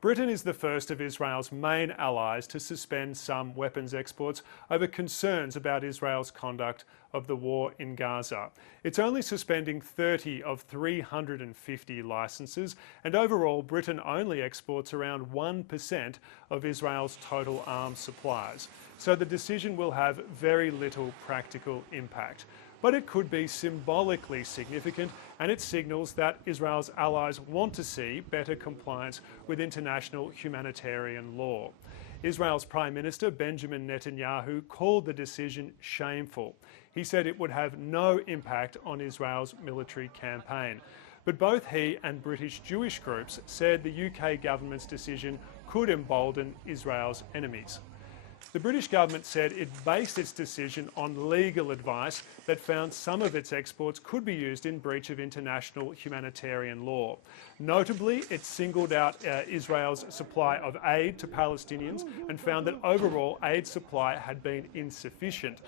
Britain is the first of Israel's main allies to suspend some weapons exports over concerns about Israel's conduct of the war in Gaza. It's only suspending 30 of 350 licences, and overall Britain only exports around 1% of Israel's total arms supplies. So the decision will have very little practical impact. But it could be symbolically significant, and it signals that Israel's allies want to see better compliance with international humanitarian law. Israel's Prime Minister Benjamin Netanyahu called the decision shameful. He said it would have no impact on Israel's military campaign. But both he and British Jewish groups said the UK government's decision could embolden Israel's enemies. The British government said it based its decision on legal advice that found some of its exports could be used in breach of international humanitarian law. Notably, it singled out Israel's supply of aid to Palestinians and found that overall aid supply had been insufficient.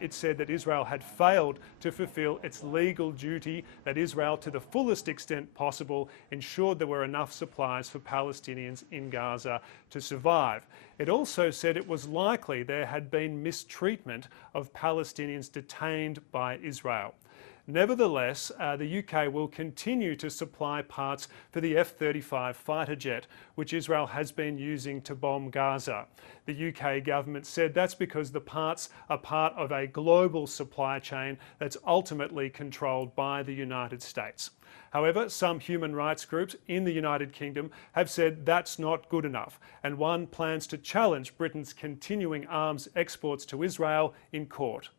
It said that Israel had failed to fulfil its legal duty, that Israel, to the fullest extent possible, ensured there were enough supplies for Palestinians in Gaza to survive. It also said it was likely there had been mistreatment of Palestinians detained by Israel. Nevertheless, the UK will continue to supply parts for the F-35 fighter jet, which Israel has been using to bomb Gaza. The UK government said that's because the parts are part of a global supply chain that's ultimately controlled by the United States. However, some human rights groups in the United Kingdom have said that's not good enough, and one plans to challenge Britain's continuing arms exports to Israel in court.